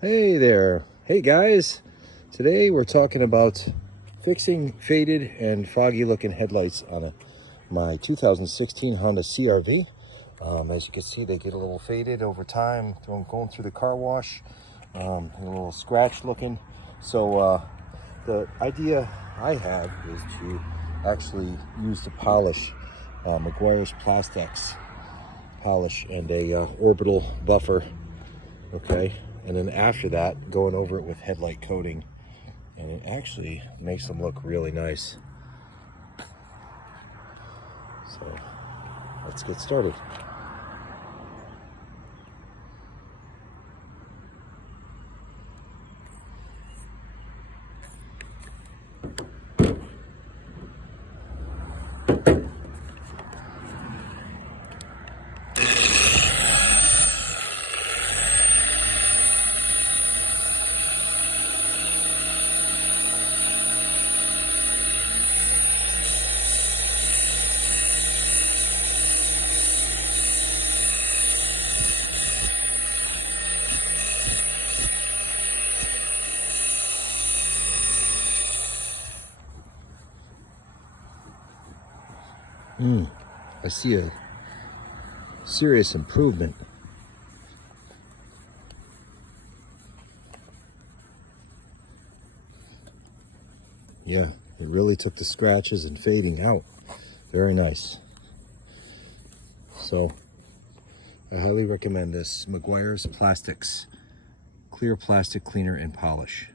Hey there. Hey guys. Today we're talking about fixing faded and foggy looking headlights on my 2016 Honda CR-V. As you can see, they get a little faded over time going through the car wash, a little scratch looking. So the idea I have is to actually use the polish, McGuire's Plastics polish and a orbital buffer. Okay, and then after that, going over it with headlight coating, and it actually makes them look really nice. So let's get started. I see a serious improvement. Yeah, it really took the scratches and fading out. Very nice. So I highly recommend this McGuire's Plastics Clear Plastic Cleaner and Polish.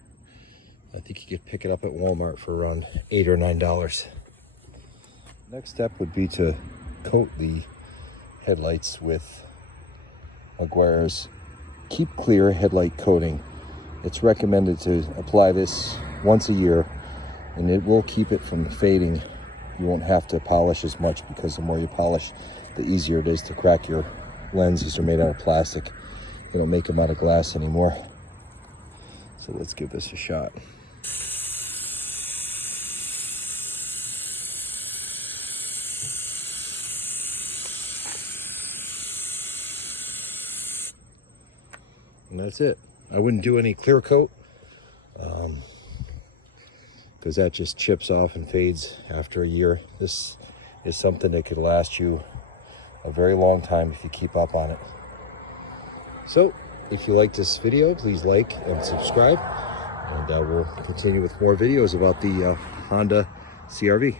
I think you could pick it up at Walmart for around $8 or $9. Next step would be to coat the headlights with McGuire's Keep Clear headlight coating. It's recommended to apply this once a year, and it will keep it from fading. You won't have to polish as much, because the more you polish, the easier it is to crack your lenses. Are made out of plastic. They don't make them out of glass anymore. So let's give this a shot. And that's it. I wouldn't do any clear coat, because that just chips off and fades after a year. This is something that could last you a very long time if you keep up on it. So if you like this video, please like and subscribe, and we'll continue with more videos about the Honda CR-V.